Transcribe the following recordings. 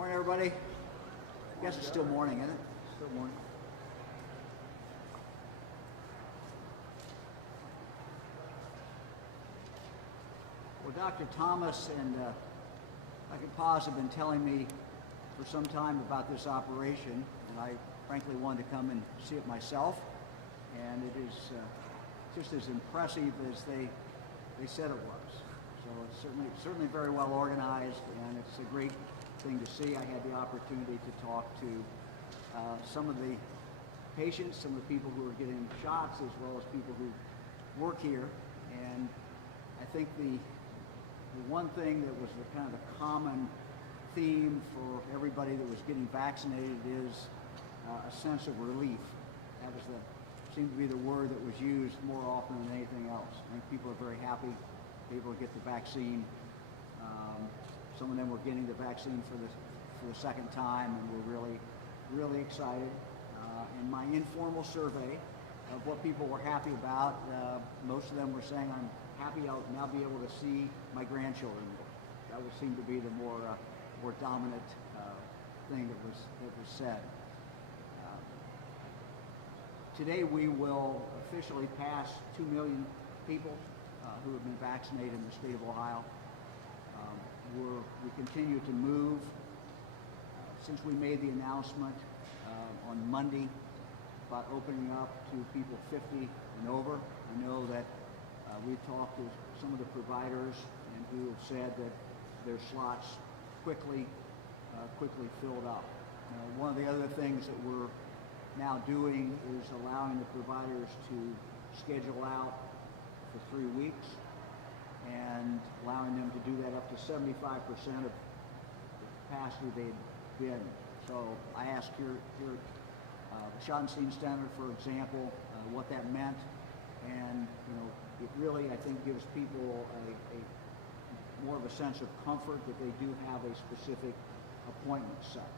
Morning, everybody. I guess it's still morning, isn't it? Still morning. Well, Dr. Thomas and Dr. Paz have been telling me for some time about this operation, and I frankly wanted to come and see it myself. And it is just as impressive as they said it was. So it's certainly very well organized, and it's a great thing to see. I had the opportunity to talk to some of the patients, some of the people who are getting shots, as well as people who work here. And I think the one thing that was the kind of the common theme for everybody that was getting vaccinated is a sense of relief. That was seemed to be the word that was used more often than anything else. I think people are very happy, able to get the vaccine. Some of them were getting the vaccine for the second time, and we're really excited. In my informal survey of what people were happy about, most of them were saying, I'm happy I'll now be able to see my grandchildren more. That would seem to be the more dominant thing that was said. Today we will officially pass 2 million people who have been vaccinated in the state of Ohio. We continue to move. Since we made the announcement on Monday about opening up to people 50 and over, I know that we've talked to some of the providers and who have said that their slots quickly filled up. One of the other things that we're now doing is allowing the providers to schedule out for 3 weeks and allowing them to do that up to 75% of the capacity they'd been. So I asked here at the Schottenstein Center, for example, what that meant, and it really, I think, gives people a more of a sense of comfort that they do have a specific appointment set,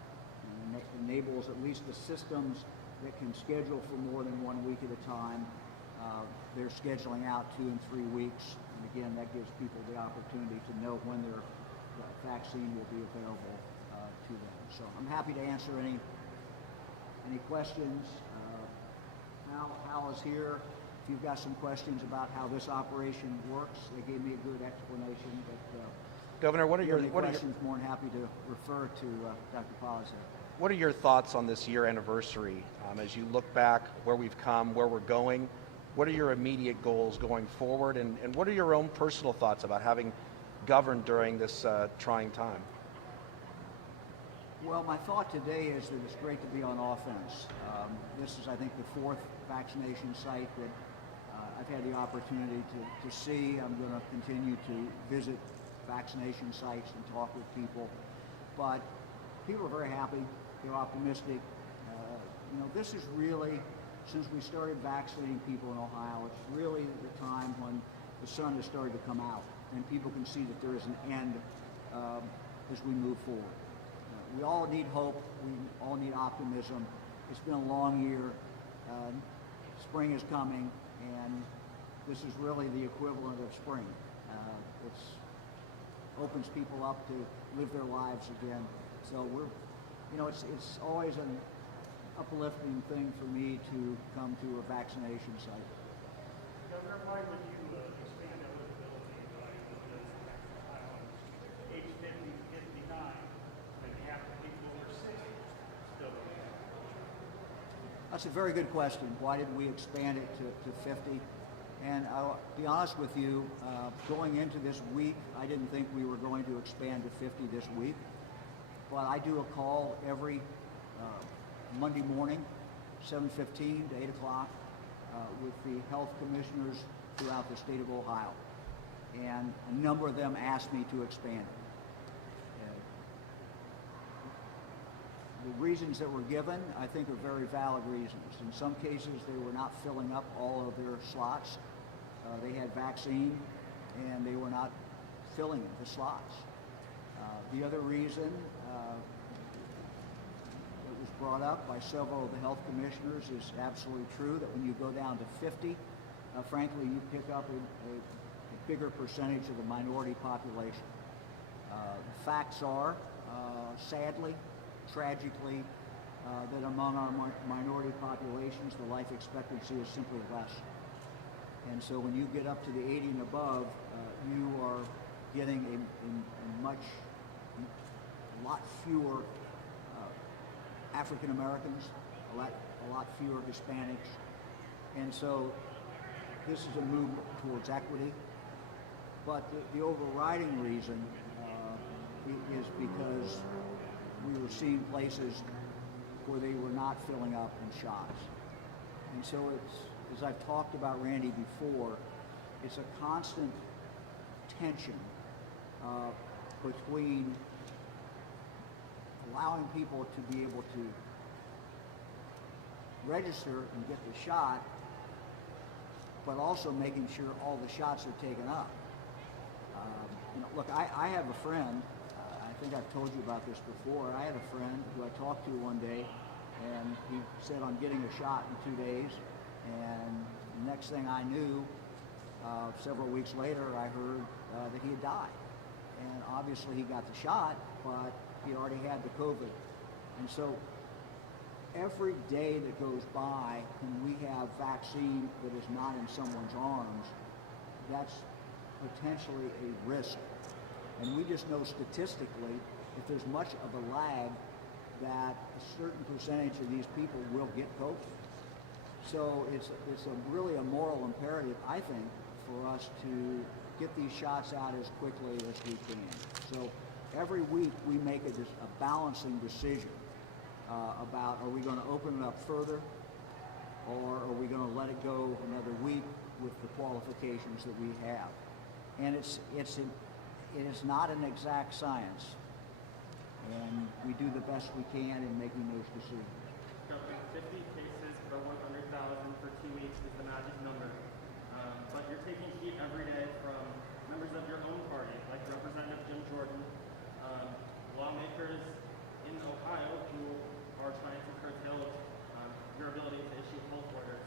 and it enables at least the systems that can schedule for more than 1 week at a time. They're scheduling out 2 and 3 weeks, and again, that gives people the opportunity to know when their vaccine will be available to them. So I'm happy to answer any questions. Hal is here. If you've got some questions about how this operation works, they gave me a good explanation. But Governor, what are your questions? More than happy to refer to Dr. Paz here. What are your thoughts on this year anniversary? As you look back, where we've come, where we're going, what are your immediate goals going forward, and what are your own personal thoughts about having governed during this trying time? Well, my thought today is that it's great to be on offense. This is, I think, the 4th vaccination site that I've had the opportunity to see. I'm going to continue to visit vaccination sites and talk with people. But people are very happy. They're optimistic. This is really, since we started vaccinating people in Ohio, it's really the time when the sun has started to come out and people can see that there is an end as we move forward. We all need hope. We all need optimism. It's been a long year. Spring is coming, and this is really the equivalent of spring. It opens people up to live their lives again. So it's always an uplifting thing for me to come to a vaccination site. Governor, why would you expand eligibility by age 50 to 59 when you have people over 60 still? That's a very good question. Why did we expand it to 50? And I'll be honest with you, going into this week, I didn't think we were going to expand to 50 this week. But I do a call every Monday morning, 7:15 to 8 o'clock, with the health commissioners throughout the state of Ohio. And a number of them asked me to expand it. The reasons that were given, I think, are very valid reasons. In some cases, they were not filling up all of their slots. They had vaccine, and they were not filling the slots. The other reason that was brought up by several of the health commissioners is absolutely true, that when you go down to 50, frankly, you pick up a bigger percentage of the minority population. The facts are, sadly, tragically, that among our minority populations, the life expectancy is simply less. And so when you get up to the 80 and above, you are getting a lot fewer African Americans, a lot fewer Hispanics. And so this is a movement towards equity. But the overriding reason is because we were seeing places where they were not filling up in shots. And so it's, as I've talked about Randy before, it's a constant tension between allowing people to be able to register and get the shot, but also making sure all the shots are taken up. Look, I have a friend, I think I've told you about this before, I had a friend who I talked to one day, and he said, I'm getting a shot in 2 days, and the next thing I knew, several weeks later, I heard that he had died. And obviously he got the shot, but he already had the COVID. And so every day that goes by and we have vaccine that is not in someone's arms, that's potentially a risk. And we just know statistically, if there's much of a lag, that a certain percentage of these people will get COVID. So it's really a moral imperative, I think, for us to get these shots out as quickly as we can. So every week we make a balancing decision about, are we going to open it up further, or are we going to let it go another week with the qualifications that we have? And it is not an exact science, and we do the best we can in making those decisions. 50 cases per 100,000 for 2 weeks is the magic number. But you're taking heat every day from members of your own party, like Representative Jim Jordan, lawmakers in Ohio who are trying to curtail your ability to issue health orders.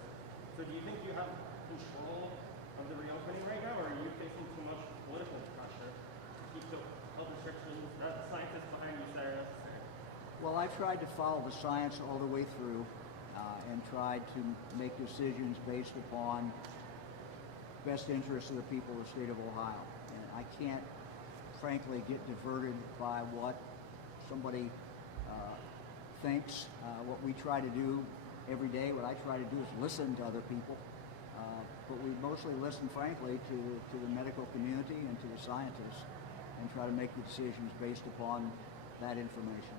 So do you think you have control of the reopening right now, or are you facing too much political pressure to keep the health restrictions that scientists behind you say are necessary? Well, I've tried to follow the science all the way through and tried to make decisions based upon best interests of the people of the state of Ohio. And I can't, frankly, get diverted by what somebody thinks. What we try to do every day, what I try to do is listen to other people. But we mostly listen, frankly, to the medical community and to the scientists and try to make the decisions based upon that information.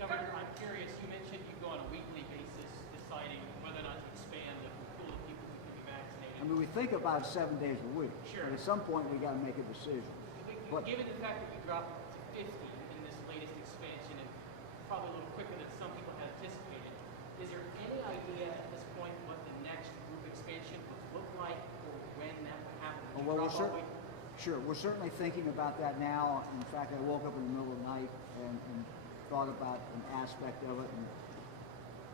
Governor, I'm curious, you mentioned you go on a weekly basis deciding whether or not to expand the pool of people who can be vaccinated. I mean, we think about 7 days a week. Sure. But at some point, we got to make a decision. But Given the fact that we dropped to 50 in this latest expansion, and probably a little quicker than some people had anticipated, is there any idea at this point what the next group expansion would look like, or when that would happen? Would you well, drop all the way? sure, we're certainly thinking about that now. In fact, I woke up in the middle of the night and thought about an aspect of it,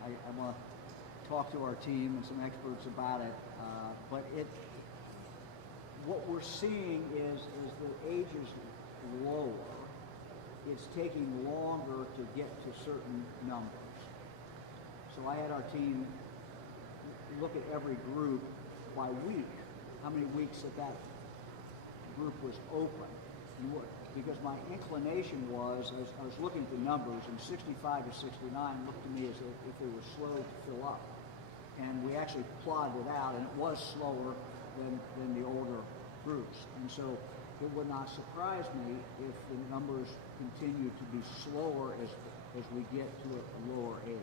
and I want to talk to our team and some experts about it. But what we're seeing is the age is lower. It's taking longer to get to certain numbers. So I had our team look at every group by week, how many weeks that group was open. Because my inclination was, I was looking at the numbers, and 65 to 69 looked to me as if they were slow to fill up. And we actually plotted it out, and it was slower than the older groups. And so it would not surprise me if the numbers continue to be slower as we get to a lower age.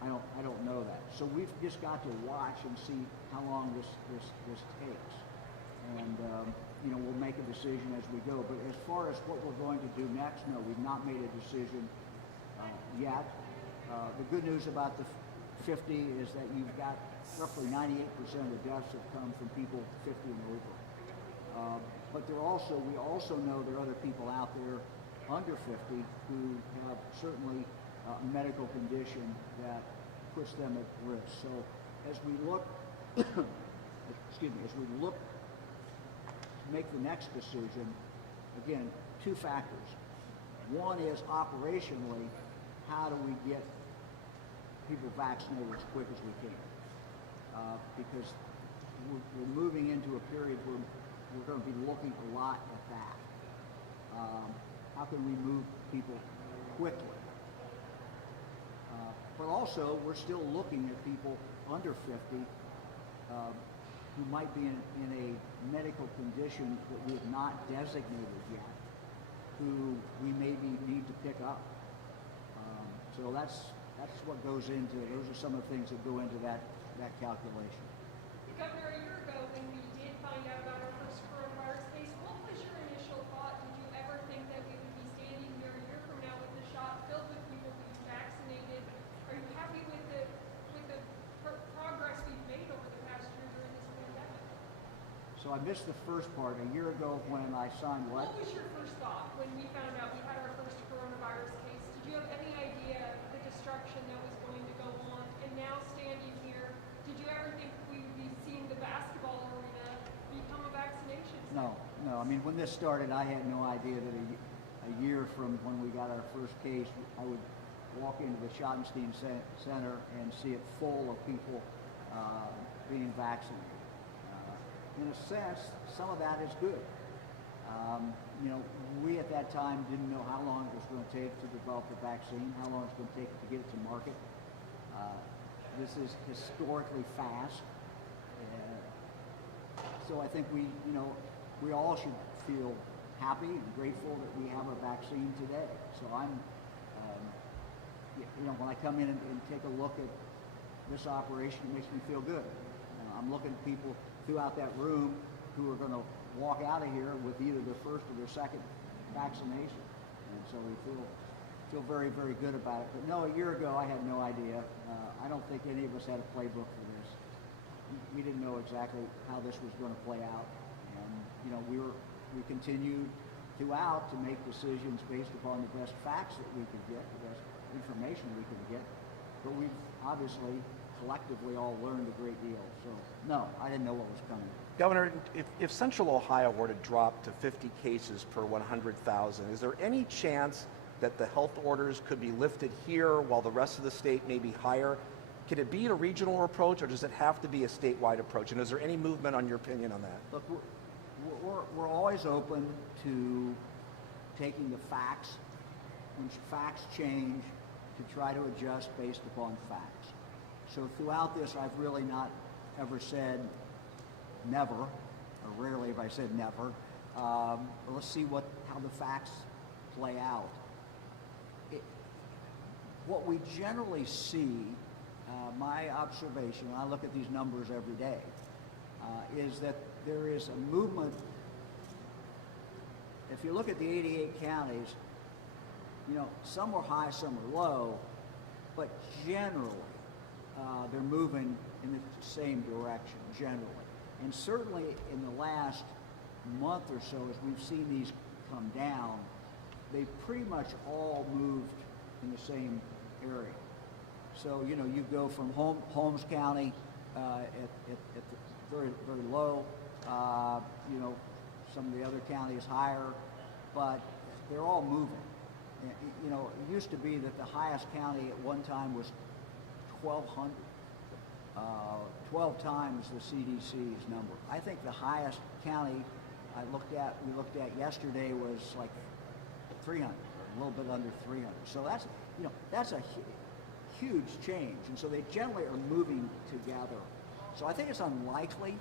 I don't know that. So we've just got to watch and see how long this takes. And we'll make a decision as we go. But as far as what we're going to do next, no, we've not made a decision yet. The good news about the 50 is that you've got roughly 98% of the deaths have come from people 50 and over. But we also know there are other people out there under 50 who have certainly a medical condition that puts them at risk. So as we look, as we look to make the next decision, again, two factors. One is operationally, how do we get people vaccinated as quick as we can? Because we're moving into a period where we're going to be looking a lot at that. How can we move people quickly? But also, we're still looking at people under 50 who might be in a medical condition that we have not designated yet, who we maybe need to pick up. So that's what goes into, those are some of the things that go into that calculation. Governor, a year ago when we did find out about our first coronavirus case, what was your initial thought? Did you ever think that we would be standing here a year from now with the shop filled with people being vaccinated? Are you happy with the progress we've made over the past year during this pandemic? So I missed the first part. A year ago when I signed what? What was your first thought when we found out we had our first coronavirus case? Did you have any idea the destruction that was going to go on? And now standing here, did you ever think we would be seeing the basketball arena become a vaccination center? No. I mean, when this started, I had no idea that a year from when we got our first case, I would walk into the Schottenstein Center and see it full of people being vaccinated. In a sense, some of that is good. We at that time didn't know how long it was going to take to develop the vaccine, how long it's going to take to get it to market. This is historically fast. So I think we all should feel happy and grateful that we have a vaccine today. So I'm, when I come in and take a look at this operation, it makes me feel good. I'm looking at people throughout that room who are going to walk out of here with either their first or their second vaccination. And so we feel very, very good about it. But no, a year ago I had no idea. I don't think any of us had a playbook for this. We didn't know exactly how this was going to play out. And we continued throughout to make decisions based upon the best facts that we could get, the best information we could get. But we've obviously collectively all learned a great deal. So no, I didn't know what was coming. Governor, if Central Ohio were to drop to 50 cases per 100,000, is there any chance that the health orders could be lifted here while the rest of the state may be higher? Can it be a regional approach, or does it have to be a statewide approach? And is there any movement on your opinion on that? Look, we're always open to taking the facts, when facts change, to try to adjust based upon facts. So throughout this, I've really not ever said never, or rarely have I said never. But let's see how the facts play out. What we generally see, my observation, and I look at these numbers every day, is that there is a movement. If you look at the 88 counties, some are high, some are low, but generally they're moving in the same direction, generally. And certainly in the last month or so, as we've seen these come down, they've pretty much all moved in the same area. So, you go from Holmes County at the very, very low, some of the other counties higher, but they're all moving. It used to be that the highest county at one time was 1,200, 12 times the CDC's number. I think the highest county we looked at yesterday was like 300, a little bit under 300. So that's a huge change, and so they generally are moving together. So I think it's unlikely,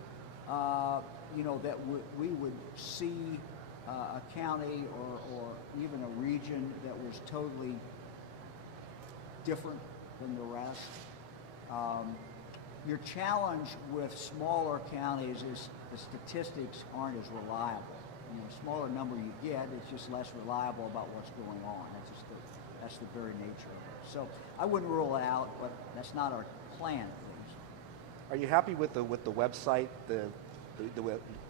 that we would see a county or even a region that was totally different than the rest. Your challenge with smaller counties is the statistics aren't as reliable. The smaller number you get, it's just less reliable about what's going on. That's the very nature of it. So I wouldn't rule it out, but that's not our plan, at least. Are you happy with the website that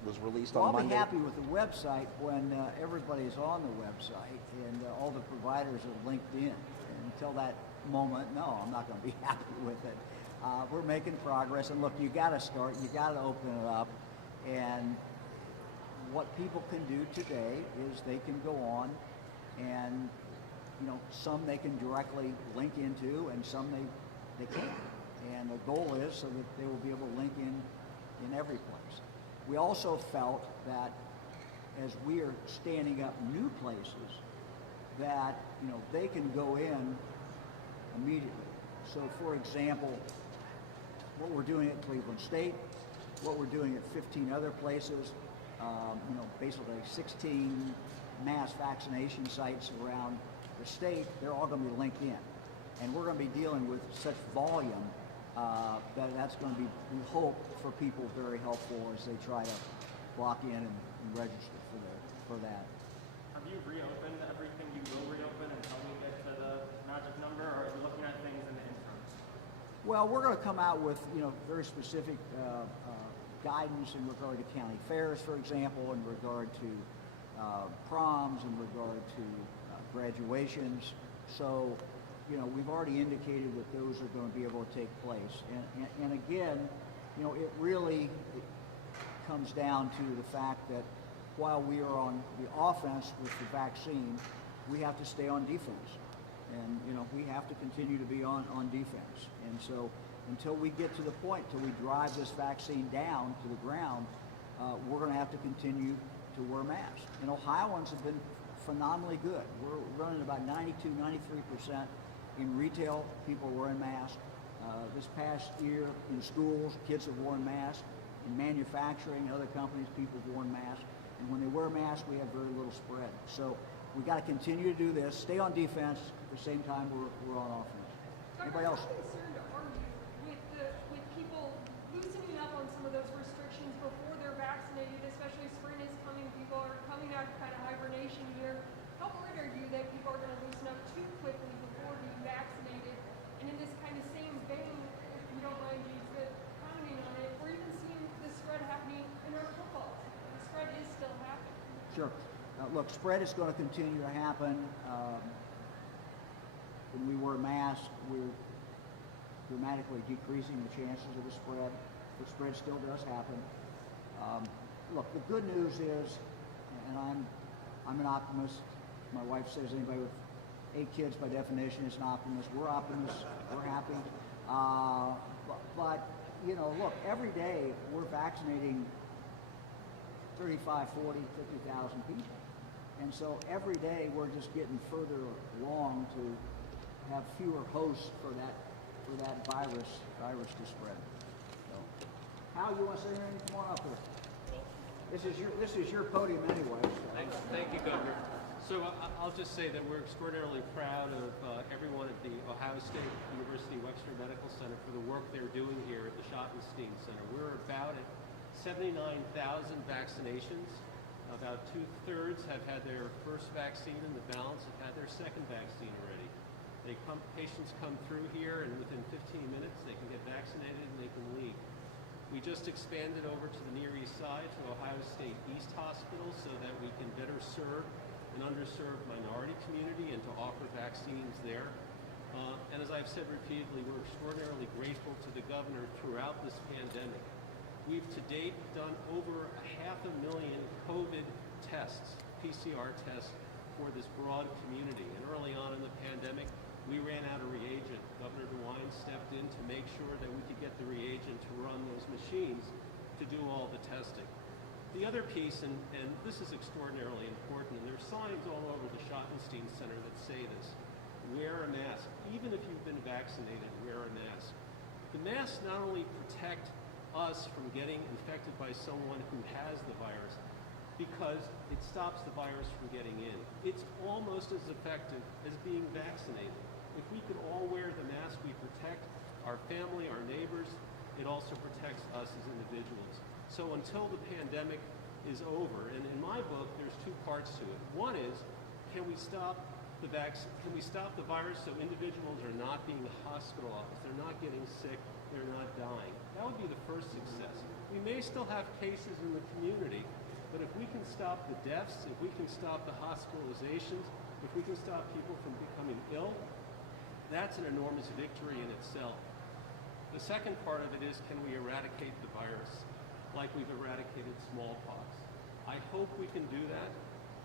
was released on Monday? I'll be happy with the website when everybody's on the website and all the providers are linked in. And until that moment, no, I'm not going to be happy with it. We're making progress, and look, you got to start. You got to open it up, and what people can do today is they can go on and, some they can directly link into and some they can't. And the goal is so that they will be able to link in every place. We also felt that as we are standing up new places, that they can go in immediately. So for example, what we're doing at Cleveland State, what we're doing at 15 other places, basically 16 mass vaccination sites around the state, they're all going to be linked in. And we're going to be dealing with such volume that's going to be, we hope, for people very helpful as they try to block in and register for that. Have you reopened everything you will reopen until we get to the magic number, or are you looking at things in the interim? Well, we're going to come out with very specific guidance in regard to county fairs, for example, in regard to proms, in regard to graduations. So, we've already indicated that those are going to be able to take place. And again, it really comes down to the fact that while we are on the offense with the vaccine, we have to stay on defense. And, we have to continue to be on defense. And so until we get to the point, till we drive this vaccine down to the ground, we're going to have to continue to wear masks. And Ohioans have been phenomenally good. We're running about 92, 93% in retail, people wearing masks. This past year in schools, kids have worn masks. In manufacturing, other companies, people have worn masks. And when they wear masks, we have very little spread. So we got to continue to do this, stay on defense, at the same time we're on offense. Anybody else? How concerned are you with people loosening up on some of those restrictions before they're vaccinated, especially spring is coming, people are coming out of kind of hibernation here. How worried are you that people are going to loosen up too quickly before being vaccinated? And in this kind of same vein, if you don't mind me commenting on it, we're even seeing the spread happening in our football. The spread is still happening. Sure. Look, spread is going to continue to happen. When we wear masks, we're dramatically decreasing the chances of the spread. The spread still does happen. Look, the good news is, and I'm an optimist. My wife says anybody with 8 kids by definition is an optimist. We're optimists. We're happy. But look, every day we're vaccinating 35, 40, 50,000 people. And so every day we're just getting further along to have fewer hosts for that virus to spread. So, Hal, you want to say anything? Come on up here. This is your podium anyway. So. Thank you, Governor. So I'll just say that we're extraordinarily proud of everyone at the Ohio State University Wexner Medical Center for the work they're doing here at the Schottenstein Center. We're about at 79,000 vaccinations. About 2/3 have had their first vaccine, and the balance have had their second vaccine already. Patients come through here, and within 15 minutes they can get vaccinated and they can leave. We just expanded over to the Near East Side to Ohio State East Hospital so that we can better serve an underserved minority community and to offer vaccines there. And as I've said repeatedly, we're extraordinarily grateful to the governor throughout this pandemic. We've to date done over 500,000 COVID tests, PCR tests, for this broad community. And early on in the pandemic, we ran out of reagent. Governor DeWine stepped in to make sure that we could get the reagent to run those machines to do all the testing. The other piece, and this is extraordinarily important, and there's signs all over the Schottenstein Center that say this: wear a mask. Even if you've been vaccinated, wear a mask. The masks not only protect us from getting infected by someone who has the virus, because it stops the virus from getting in. It's almost as effective as being vaccinated. If we could all wear the mask, we protect our family, our neighbors. It also protects us as individuals. So until the pandemic is over, and in my book, there's 2 parts to it. One is, can we stop the virus so individuals are not being hospitalized, they're not getting sick, they're not dying? That would be the first success. We may still have cases in the community, but if we can stop the deaths, if we can stop the hospitalizations, if we can stop people from becoming ill, that's an enormous victory in itself. The second part of it is, can we eradicate the virus like we've eradicated smallpox? I hope we can do that,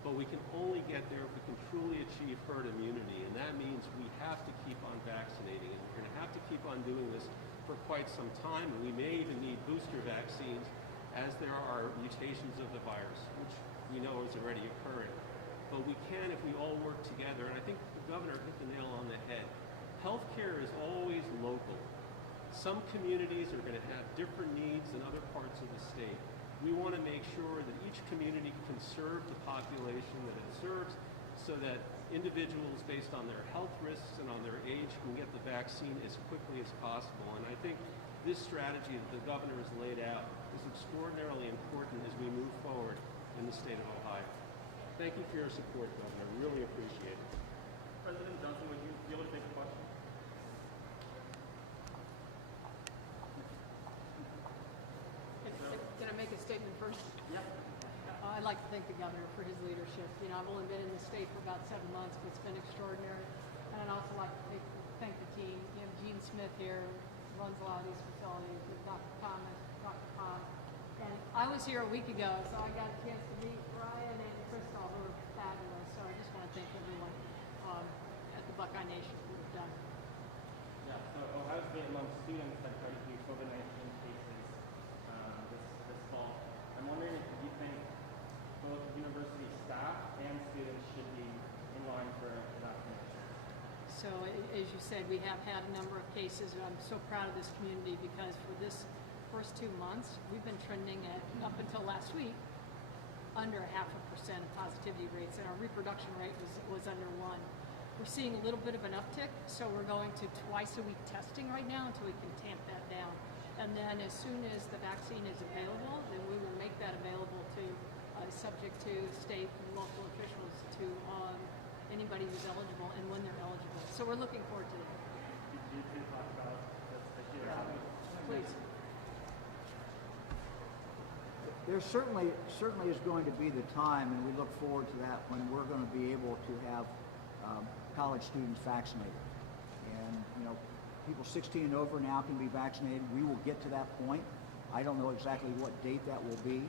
but we can only get there if we can truly achieve herd immunity, and that means we have to keep on vaccinating, and we're going to have to keep on doing this for quite some time, and we may even need booster vaccines as there are mutations of the virus, which we know is already occurring. But we can if we all work together, and I think the governor hit the nail on the head. Healthcare is always local. Some communities are going to have different needs than other parts of the state. We want to make sure that each community can serve the population that it serves so that individuals, based on their health risks and on their age, can get the vaccine as quickly as possible. And I think this strategy that the governor has laid out is extraordinarily important as we move forward in the state of Ohio. Thank you for your support, Governor. Really appreciate it. President Johnson, would you be able to take the question? Can I make a statement first? Yeah. I'd like to thank the governor for his leadership. You know, I've only been in the state for about 7 months, but it's been extraordinary. And I'd also like to thank the team. You know, Gene Smith here runs a lot of these facilities with Dr. Thomas, Dr. Pond. And I was here a week ago, so I got a chance to meet Ryan and Crystal, who are fabulous. So I just want to thank everyone at the Buckeye Nation who have done. Yeah, so Ohio State among students had quite a few COVID-19 cases this fall. I'm wondering if you think both university staff and students should be in line for vaccination. So as you said, we have had a number of cases, and I'm so proud of this community because for this first 2 months, we've been trending at, up until last week, under 0.5% positivity rates, and our reproduction rate was under 1. We're seeing a little bit of an uptick, so we're going to twice-a-week testing right now until we can tamp that down. And then as soon as the vaccine is available, then we will make that available to, subject to state and local officials, to anybody who's eligible and when they're eligible. So we're looking forward to that. Did you two talk about this issue? Please. There certainly is going to be the time, and we look forward to that, when we're going to be able to have college students vaccinated. And, you know, people 16 and over now can be vaccinated. We will get to that point. I don't know exactly what date that will be,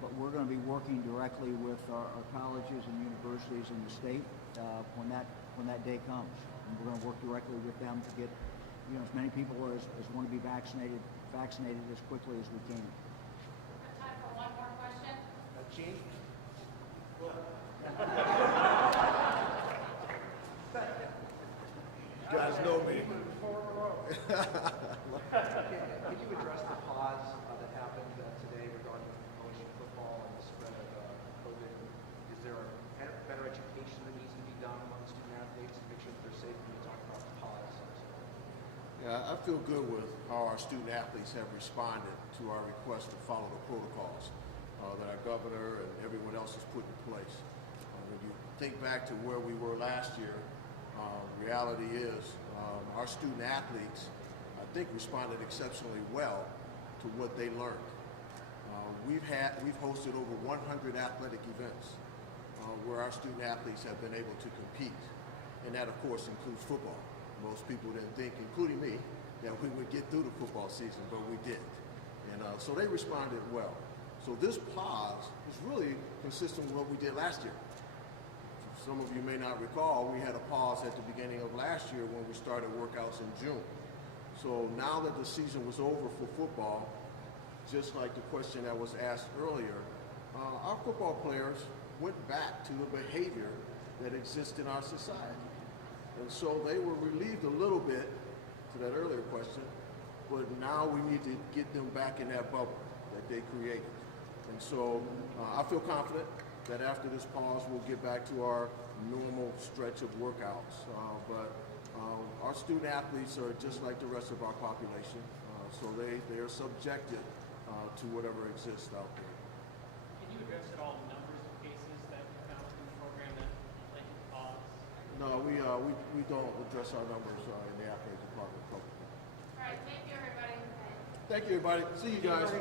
but we're going to be working directly with our colleges and universities in the state when that day comes. And we're going to work directly with them to get, you know, as many people as want to be vaccinated as quickly as we can. Time for one more question. Gene? You guys know me. Can you address the pause that happened today regarding college football and the spread of COVID? Is there better education that needs to be done among student athletes to make sure that they're safe when you talk about the pause? Yeah, I feel good with how our student athletes have responded to our request to follow the protocols that our governor and everyone else has put in place. When you think back to where we were last year, reality is our student athletes, I think, responded exceptionally well to what they learned. We've hosted over 100 athletic events where our student athletes have been able to compete, and that of course includes football. Most people didn't think, including me, that we would get through the football season, but we did. And so they responded well. So this pause is really consistent with what we did last year. Some of you may not recall, we had a pause at the beginning of last year when we started workouts in June. So now that the season was over for football, just like the question that was asked earlier, our football players went back to the behavior that exists in our society. And so they were relieved a little bit to that earlier question, but now we need to get them back in that bubble that they created. And so I feel confident that after this pause, we'll get back to our normal stretch of workouts. But our student athletes are just like the rest of our population, so they are subjected to whatever exists out there. Can you address at all the numbers of cases that you found in the program that led you to pause? No, we don't address our numbers in the athletic department publicly. All right, thank you, everybody. Thank you, everybody. See you guys.